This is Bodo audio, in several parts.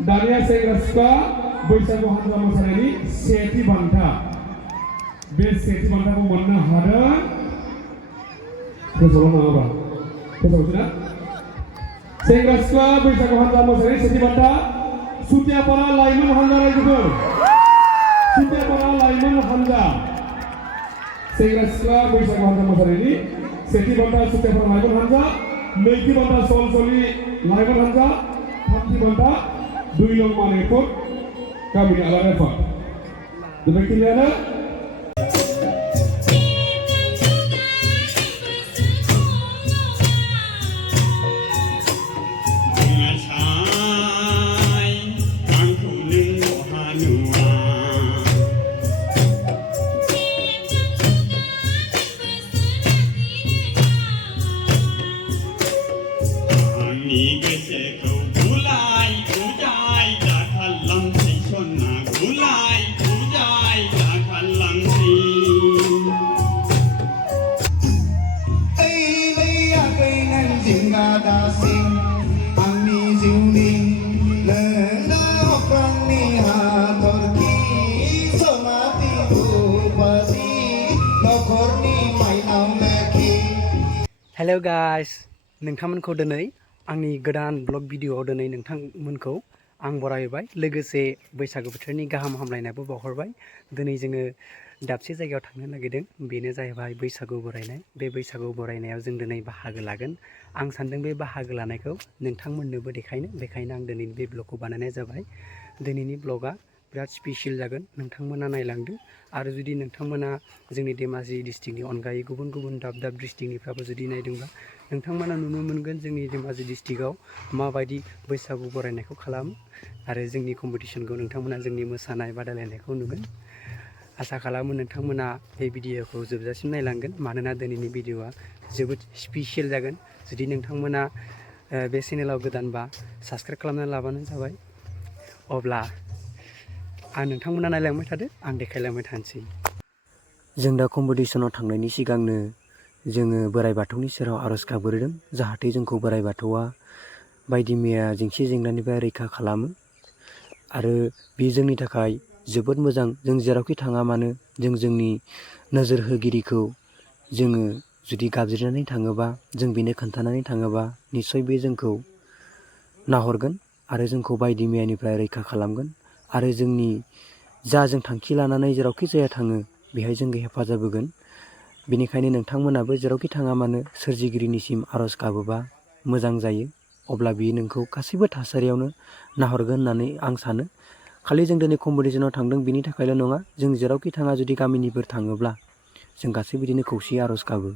दानिया सेंग्रा सिख्ला बैसागु हानजा मोसानायनि सेथि बान्था बे सेथि बान्थाखौ मोननो हादों फोसावनो नाङाब्रा फोसावसै ना सेंग्रा सिख्ला बैसागु हानजा मोसानायनि सेथि बान्था सुतियापारा लाइमोन हानजा रायजोफोर सुतियापारा लाइमोन हानजा सेंग्रा सिख्ला बैसागु हानजा मोसानायनि सेथि बान्था सुतियापारा लाइमोन हानजा नैथि बान्था सलसलि लाइमोन हानजा थामथि बान्था दुइलं मानेपुर गामिनि आलादा आफाद बेबायदिनो हेलो गाइस नोंथांमोनखौ दिनै आंनि गोदान ब्लग भिडिअआव दिनै नोंथांमोनखौ आं बरायबाय लोगोसे बैसागु बोथोरनि गाहाम हामलायनायबो बावहरबाय दिनै जोङो दाबसे जायगायाव थांनो नागिरदों बेनो जाहैबाय बैसागु बरायनाय बे बैसागु बरायनायाव जों दिनै बाहागो लागोन आं सानदों बे बाहागो लानायखौ नोंथांमोननोबो बेखायनो आं दिनैनि बे ब्लगखौ बानायनाय जाबाय दिनैनि ब्लगा बिराद स्पेशल जागोन नोंथांमोना नायलांदो आरो जुदि नोंथांमोना जोंनि धेमाजि डिस्ट्रिक्टनि अनगायै गुबुन गुबुन दाब दाब डिस्ट्रिक्टनिफ्राबो जुदि नायदोंब्ला नोंथांमोना नुनो मोनगोन जोंनि धेमाजि डिस्ट्रिक्टआव माबायदि बैसागु बरायनायखौ खालामो आरो जोंनि कम्पिटिशनखौ नोंथांमोना जोंनि मोसानाय बादायलायनायखौ नुगोन आसा खालामो नोंथांमोना बे भिडिअखौ जोबजासिम नायलांगोन मानोना दिनैनि भिडिअआ जोबोद स्पेशल जागोन जुदि नोंथांमोना बे चेनेलाव गोदानबा साबस्क्राइब खालामनानै लाबानो जाबाय अब्ला आं नोंथांमोना नायलांबाय थादो आं देखायलांबाय थानोसै जों दा कम्पिटिशनाव थांनायनि सिगांनो जोङो बोराइ बाथौनि सेराव आर'ज गाबग्रोदों जाहाथे जोंखौ बोराइ बाथौआ बायदि मैया जेंसि जेंनानिफ्राय रैखा खालामो आरो बे जोंनि थाखाय जोबोद मोजां जों जेरावखि थाङा मानो जों जोंनि नोजोर होगिरिखौ जोङो जुदि गाबज्रिनानै थाङोबा जों बेनो खोन्थानानै थाङोबा निस्सय बे जोंखौ नाहरगोन आरो जोंखौ बायदि मैयानिफ्राय रैखा खालामगोन आरो जोंनि जा जों थांखि लानानै जेरावखि जाया थाङो बेहाय जोंखौ हेफाजाब होगोन बेनिखायनो नोंथांमोनाबो जेरावखि थाङा मानो सोरजिगिरिनिसिम आर'ज गाबोबा मोजां जायो अब्ला बियो नोंखौ गासैबो थासारियावनो नाहरगोन होननानै आं सानो खालि जों दिनै कम्पिटिशनाव थांदों बिनि थाखायल' नङा जों जेरावखि थाङा जुदि गामिनिफोर थाङोब्ला जों गासैबो बिदिनो खौसेयै आर'ज गाबो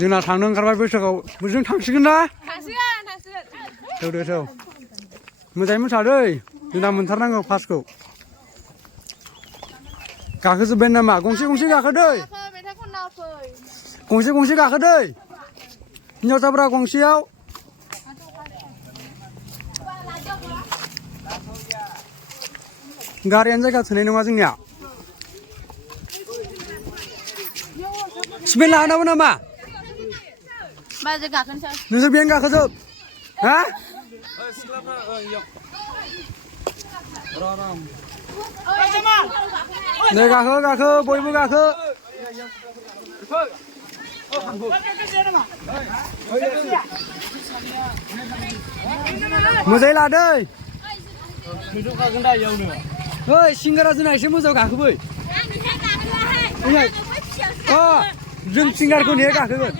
जोंना थांनो ओंखारबाय बैसागआव जों थांसिगोन ना थौ मोजाङै मोसादै जोंना मोनथारनांगौ फार्स्टखौ गाखोजोब्बाय नामा गंसे गंसे गाखोदै गंसे गंसे गाखोदै हिन्जावसाफ्रा गंसेयाव गारियानो जायगा थोनाय नङा जोंनिया सिमेन्ट लानांगौ नामा नोंसोर बेहायनो गाखोजोब हा नै गाखो बयबो गाखो मोजाङै लादै ओइ सिंगारा जोंना एसे मोजां गाखोबै जों सिंगारखौ नेहाय गाखोगोन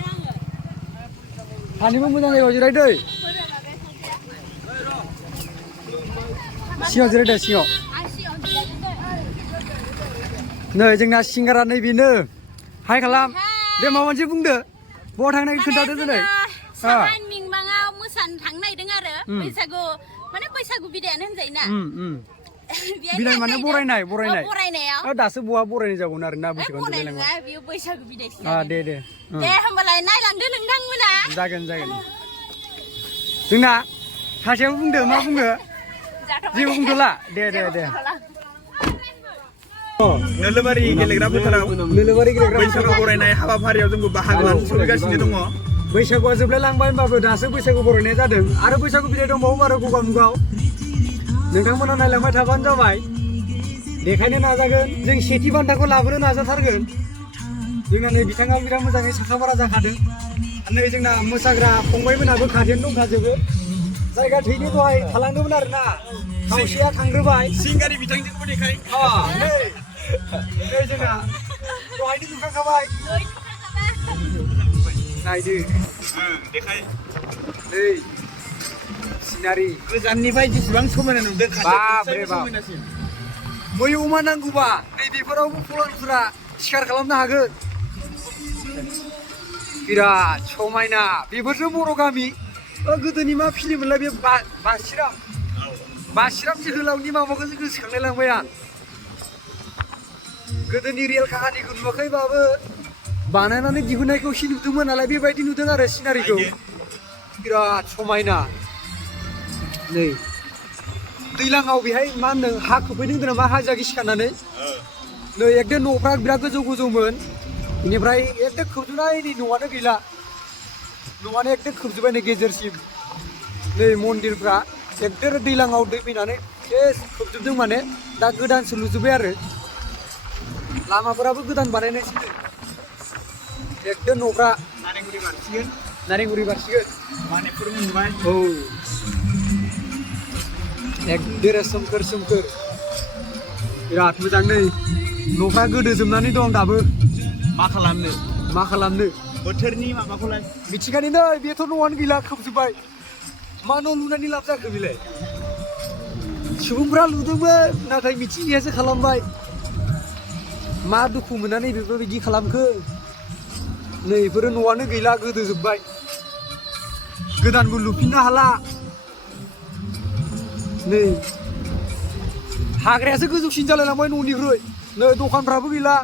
सानैबो मोजां जायगायाव जिरायदै सिङाव जिरायदो सिङाव नै जोंना सिंगारा नैबेनो हाय खालाम दे माबा मोनसे बुंदो बहा थांनाय खोन्थादो दिनै मिंबाङाव मोसानो थांनो नागिरदों आरो बैसागु माने बैसागु बिदायानो होनजायोना बिदाय माने बरायनायाव दासो बहा बरायनाय जागोन आरो ना बैसागु बेयो बैसागु बिदायसो दे होमबालाय नायलांदो नोंथांमोना जागोन जोंना सासेयाबो बुंदो मा बुंनो जेबो बुंथ'ला दे नोलोबारि गेलेग्रा फोथाराव बैसागु बरायनाय हाबाफारियाव जोंबो बाहागो लानो सोलिगासिनो दङ बैसागुआ जोबलाय लांबाय होनबाबो दासो बैसागु बरायनाय जादों आरो बैसागु बिदाय दंबावो आरो गगा मुगाव नोंथांमोना नायलांबाय थाबानो जाबाय देखायनो नाजागोन जों सेथि बान्थाखौ लाबोनो नाजाथारगोन जोंना नै बिथाङा बिराद मोजाङै साखाफारा जाखादों नै जोंना मोसाग्रा फंबायमोनाबो खाथियावनो दंखाजोबो जायगा थैनो दहाय थालांदोंमोन आरोना खावसेया थांग्रोबाय सिंगारि बिथांजोंबो देखाय नै जोंना दहायनो नुखांखाबाय नायदो देखाय नै सिनारि गोजाननिफ्राय जेसेबां समायना नुदों बाब्रे बाब मै अमा नांगौबा नै बेफोरावबो फलानफोरा सिखार खालामनो हागोन बिराद समायना बेफोरसो बर' गामि गोदोनि मा फिल्ममोनलाय बे बासिराम जोहोलावनि माबाखौसो गोसोखांलाय लांबाय आं गोदोनि रियेल काहानिखौ नुवाखैबाबो बानायनानै दिहुननायखौ एसे नुदोंमोन नालाय बेबायदि नुदों आरो सिनारिखौ बिराद समायना नै दैलाङाव बेहाय मा होनदों हा खोबहैदों होनदों नामा हाजोआ गिसिखानानै नै एकदम न'फ्रा बिराद गोजौ गोजौमोन बेनिफ्राय एकदम खोबजोबनाय नै न'आनो गैला न'आनो एकदम खोबजोब्बाय नै गेजेरसिम नै मन्दिरफ्रा एकदम दैलाङाव दै फैनानै सेस खोबजोबदों माने दा गोदानसो लुजोब्बाय आरो लामाफोराबो गोदान बानायनायसो एकदम न'फ्रा नारेंगुरि बारसिगोन मानेपुर मोनबाय औ एकदम सोमखोर सोमखोर बिराद मोजां नै न'फ्रा गोदोजोबनानै दं दाबो मा खालामनो बोथोरनि माबाखौलाय मिथिखानि नै बेथ' न'आनो गैला खोबजोब्बाय मा न' लुनानै लाब जाखो बेलाय सुबुंफ्रा लुदोंमोन नाथाय मिथिंगायासो खालामबाय मा दुखु मोननानै बेफोरबायदि खालामखो नै बेफोरो न'आनो गैला गोदोजोब्बाय गोदानबो लुफिननो हाला नै हाग्रायासो गोजौसिन जालायलांबाय न'निख्रुइ नै दखानफ्राबो गैला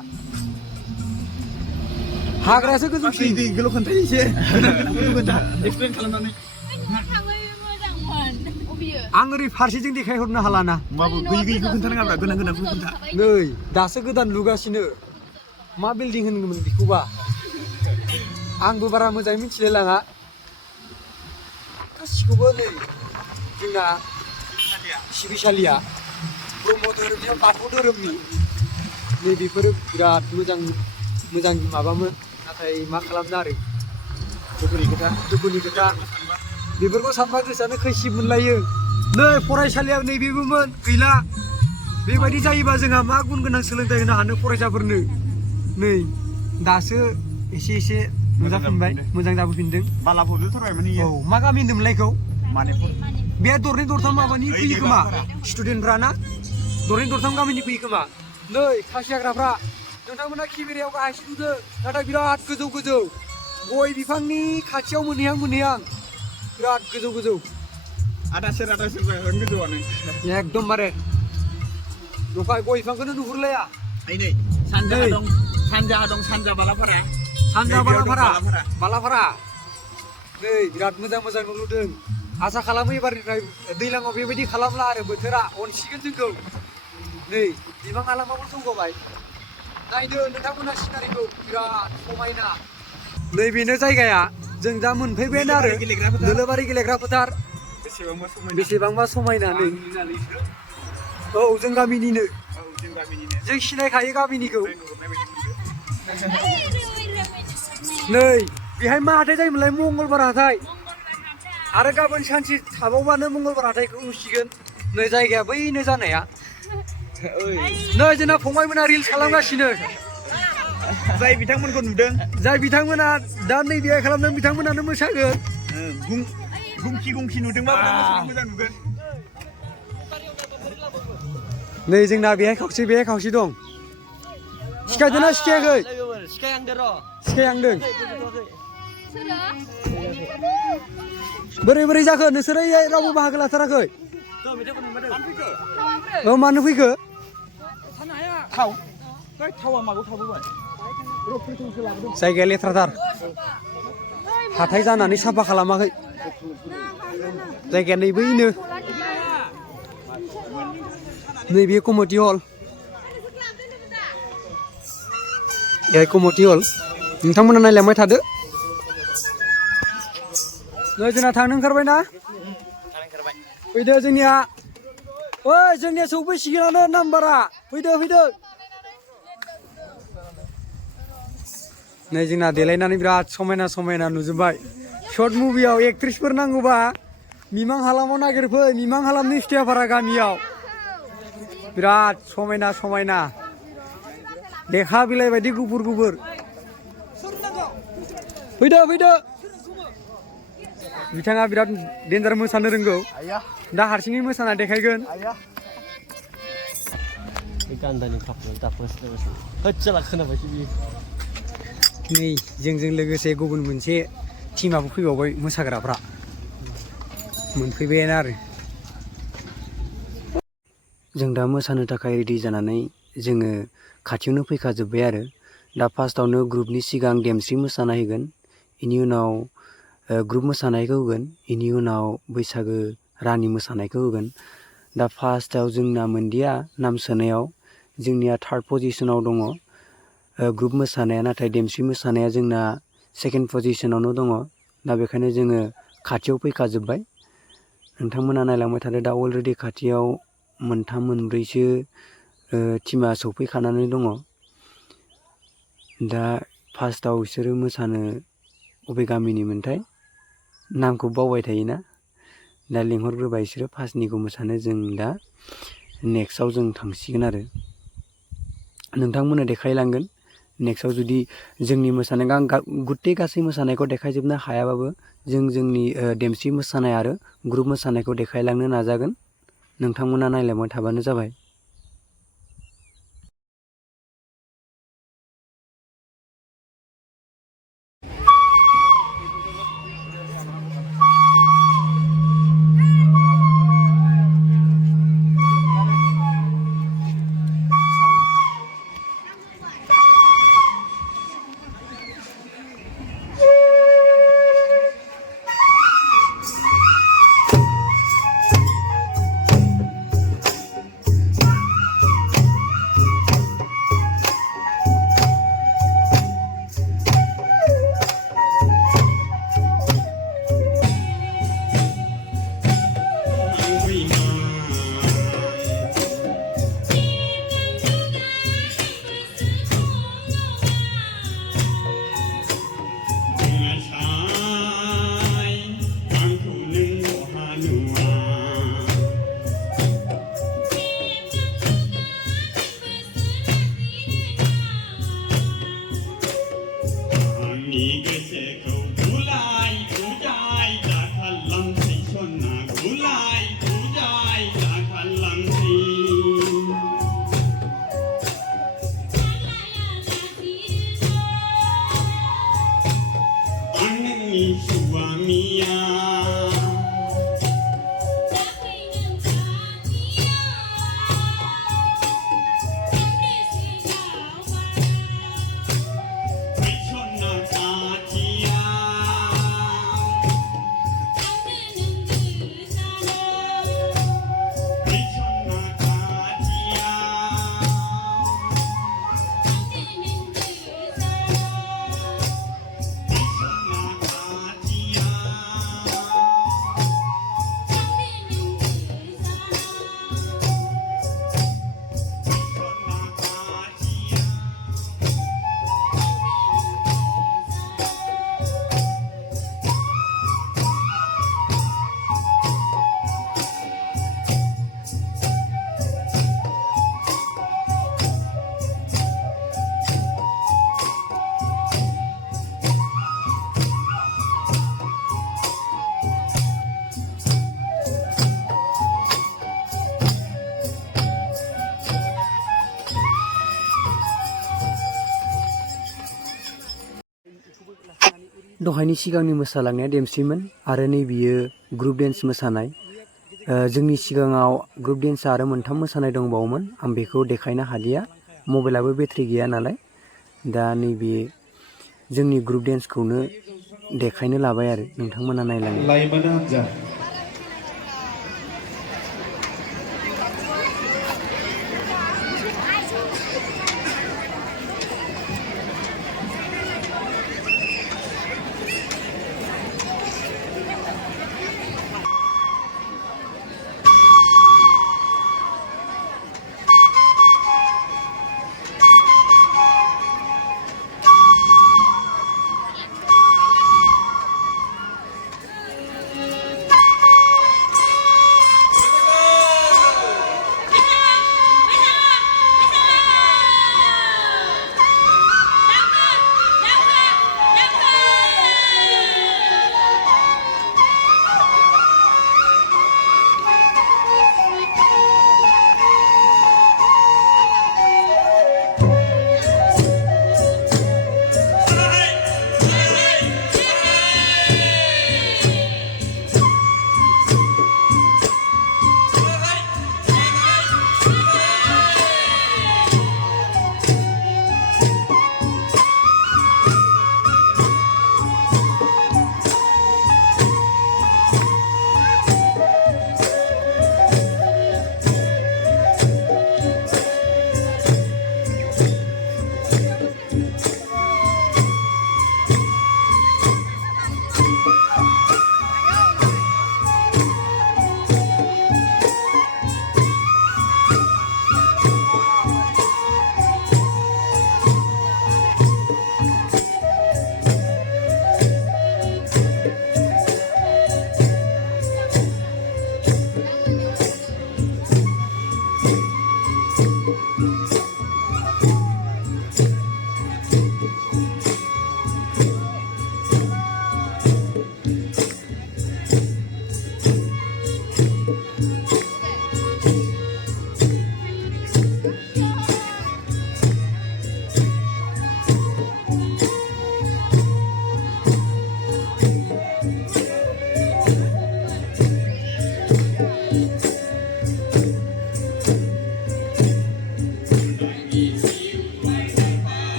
हाग्रायासो गोजौसिन दैखौल' खोन्थायो एसे एक्सप्लेन खालामनानै आं ओरै फारसेजों देखायहरनो हालाना गैयैखौ खोन्थानाङाब्ला गोनां गोनांखौ खोन्था नै दासो गोदान लुगासिनो मा बिल्डिं होनगौमोन बेखौबा आंबो बारा मोजाङै मिथिलाय लाङा गासिखौबो नै जोंना सिबिसालिया ब्रह्म धोरोमनि बाथौ धोरोमनि नै बेफोरो बिराद मोजां माबामोन नाथाय मा खालामनो आरो दुखुनि खोथा बेफोरखौ सानबा गोसोआनो खैसिब मोनलायो नै फरायसालिया नैबेबोमोन गैला बेबायदि जायोबा जोंहा मा गुन गोनां सोलोंथाइ होनो हानो फरायसाफोरनो नै दासो एसे नुजाफिनबाय मोजां जाबोफिनदों बालाफुरजों थरबायमोन औ मा गामि होनदोंमोनलाय बेखौ मानेपुर बे दरनै दरथाम माबानि फैयो खोमा स्टुडेन्टफ्रा ना दरनै दरथाम गामिनि फैयो खोमा नै खासि हाग्राफ्रा नोंथांमोना केमेरायाव गाहायसो नुदों नाथाय बिराद गोजौ गय बिफांनि खाथियाव मोनहैहां बिराद गोजौ आदा सेर गोजौआनो एकदमबारे नखाय गय बिफांखौनो नुहुरलाया नै सानजाहा दं सानजा बालाफारा नै बिराद मोजां न' लुदों आसा खालामो एबारनिफ्राय दैलाङाव बेबायदि खालामला आरो बोथोरा अनसिगोन जोंखौ नै बिफां आलामाबो जौगाबाय नायदो नोंथांमोना सिनारिखौ बिराद समायना नैबेनो जायगाया जों दा मोनफैबायानो आरो दोलोबारि गेलेग्रा फोथार बेसेबांबा समायना नै औ जों गामिनिनो जों सिनायखायो गामिनिखौ नै बेहाय मा हाथाय जायोमोनलाय मंगलबार हाथाय आरो गाबोन सानसे थाबावबानो मंगलबार हाथायखौ नुसिगोन नै जायगाया बैनो जानाया नै जोंना फंबायमोना रिल्स खालामगासिनो जाय बिथांमोनखौ नुदों जाय बिथांमोना दा नै बेहाय खालामदों बिथांमोनानो मोसागोन गुंखि नुदोंबा मोजां नुगोन नै जोंना बेहाय खावसे दं सिखायदोंना सिखायाखै सिखायहांदों बोरै जाखो नोंसोरो रावबो बाहागो लाथाराखै मानो फैखो जायगाया लेथ्राथार हाथाय जानानै साफा खालामाखै जायगाया नैबैनो नैबे कमिटि हल कमिटि हल नोंथांमोना नायलांबाय थादो नै जोंना थांनो ओंखारबायना फैदो जोंनिया ओइ जोंनिया सौफैसिगोनानो नाम्बारा फैदो नै जोंना देलायनानै बिराद समायना नुजोबबाय शर्ट मुभियाव एक्ट्रिसफोर नांगौबा मिमां हालामाव नागिरफै मिमां हालामनि स्टेफारा गामियाव बिराद समायना लेखा बिलाइ बायदि गुफुर फैदो बिथाङा बिराद डेन्जार मोसानो रोंगौ दा हारसिङै मोसाना देखायगोन नै जोंजों लोगोसे गुबुन मोनसे टिमाबो फैबावबाय मोसाग्राफ्रा मोनफैबायानो आरो जों दा मोसानो थाखाय रेडि जानानै जोङो खाथियावनो फैखाजोब्बाय आरो दा फार्स्टआवनो ग्रुपनि सिगां देमसि मोसानाय होगोन बेनि उनाव ग्रुप मोसानायखौ होगोन बेनि उनाव बैसागो रानि मोसानायखौ होगोन दा फार्स्टआव जोंना मोनदिया नाम सोनायाव जोंनिया थार्ड पजिशनाव दङ ग्रुप मोसानाया नाथाय देमसि मोसानाया जोंना सेकेन्ड पजिशनावनो दङ दा बेखायनो जोङो खाथियाव फैखाजोब्बाय नोंथांमोना नायलांबाय थादो दा अलरेडि खाथियाव मोनथाम मोनब्रैसो टिमा सौफैखानानै दङ दा फार्स्टआव बिसोरो मोसानो बबे गामिनिमोनथाय नामखौ बावबाय थायोना दा लिंहरग्रोबाय बिसोरो फार्स्टनिखौ मोसानो जों दा नेक्स्टआव जों थांसिगोन आरो नोंथांमोननो देखायलांगोन नेक्स्टआव जुदि जोंनि मोसानाय गुथे गासै मोसानायखौ देखायजोबनो हायाबाबो जोंनि देमसि मोसानाय आरो ग्रुप मोसानायखौ देखायलांनो नाजागोन नोंथांमोना नायलांबाय थाबानो जाबाय दहायनि सिगांनि मोसालांनाया देमसिमोन आरो नैबियो ग्रुप डेन्स मोसानाय जोंनि सिगाङाव ग्रुप डेन्स आरो मोनथाम मोसानाय दंबावोमोन आं बेखौ देखायनो हालिया मबाइलाबो बेटारि गैया नालाय दा नैबे जोंनि ग्रुप डेन्सखौनो देखायनो लाबाय आरो नोंथांमोना नायलांदो लाइमोन हान्जा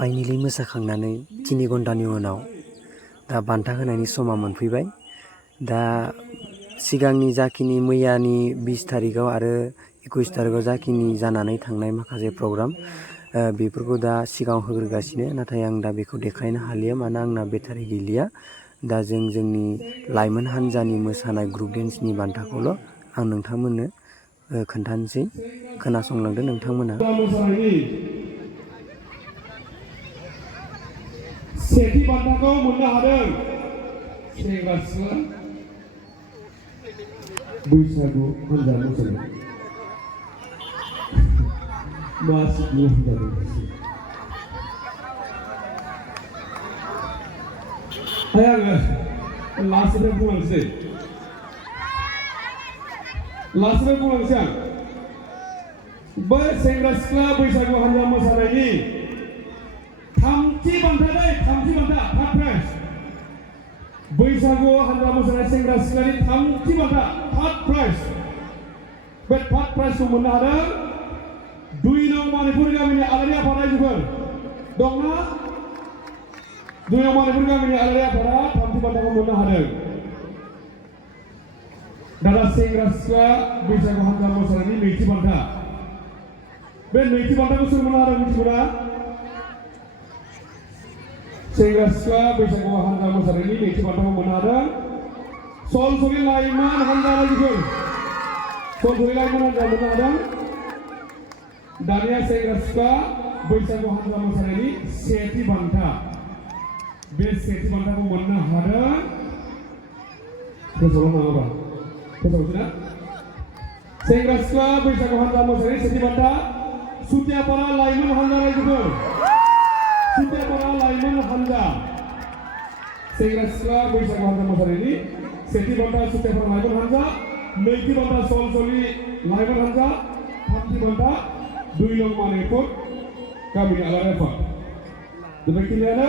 फाइनालि मोसाखांनानै 3 घन्टानि उनाव दा बान्था होनायनि समा मोनफैबाय। दा सिगांनि जाखिनि मैयानि 20 तारिखआव आरो 21 तारिखआव जाखिनि जानानै थांनाय माखासे प्रग्राम बेफोरखौ दा सिगाङाव होग्रोगासिनो, नाथाय आं दा बेखौ देखायनो हालिया मानो आंना बेटारि गैलिया। दा जोंनि लाइमोन हान्जानि मोसानाय ग्रुप डेन्सनि बान्थाखौल' आं नोंथांमोननो खोन्थानोसै, खोनासंलांदो नोंथांमोना। सेथि बान्थाखौ मोननो हादों सेंग्रा सिख्ला बैसागु हान्जा मोसानाय मासिकनि हान्जा आङो लास्टनिफ्राय बुंलांसै आं बै सेंग्रा सिख्ला बैसागु हान्जा मोसानायनि थामथि बान्था फार्स्ट प्राइज बैसागु हानजा मोसानाय सेंग्रा सिख्लानि थामथि बान्था थार्ड प्राइज बे थार्ड प्राइजखौ मोननो हादों 2 नं मानिपुर गामिनि आलारि आफाद रायजोफोर दंना 2 नं मानिपुर गामिनि आलारि आफादा थामथि बान्थाखौ मोननो हादों दादा सेंग्रा सिख्ला बैसागु हानजा मोसानायनि नैथि बान्था बे नैथि बान्थाखौ सोर मोननो हादों मिथिगौना सेंग्रा सिख्ला बैसागु हानजा मोसानायनि नैथि बान्थाखौ मोननो हादों सलसलि लाइमोन हानजा रायजोफोर सलसलि लाइमोन हानजा मोननो हादों दानिया सेंग्रा सिख्ला बैसागु हानजा मोसानायनि सेथि बान्था बे सेथि बान्थाखौ मोननो हादों गोसोआव नाङाबा गोसोआवसोना सेंग्रा सिख्ला बैसागु हानजा मोसानायनि सेथि बान्था सुतियापारा लाइमोन हानजा रायजोफोर सुतियापारा लाइमोन हानजा सेंग्रा सिख्ला बैसागु हानजा मोसानायनि सेथि बान्था सुतियापारा लाइमोन हानजा नैथि बान्था सलसलि लाइमोन हानजा थामथि बान्था 2 नं मानिपुर गामिनि आलारि आफाद बेबायदिनो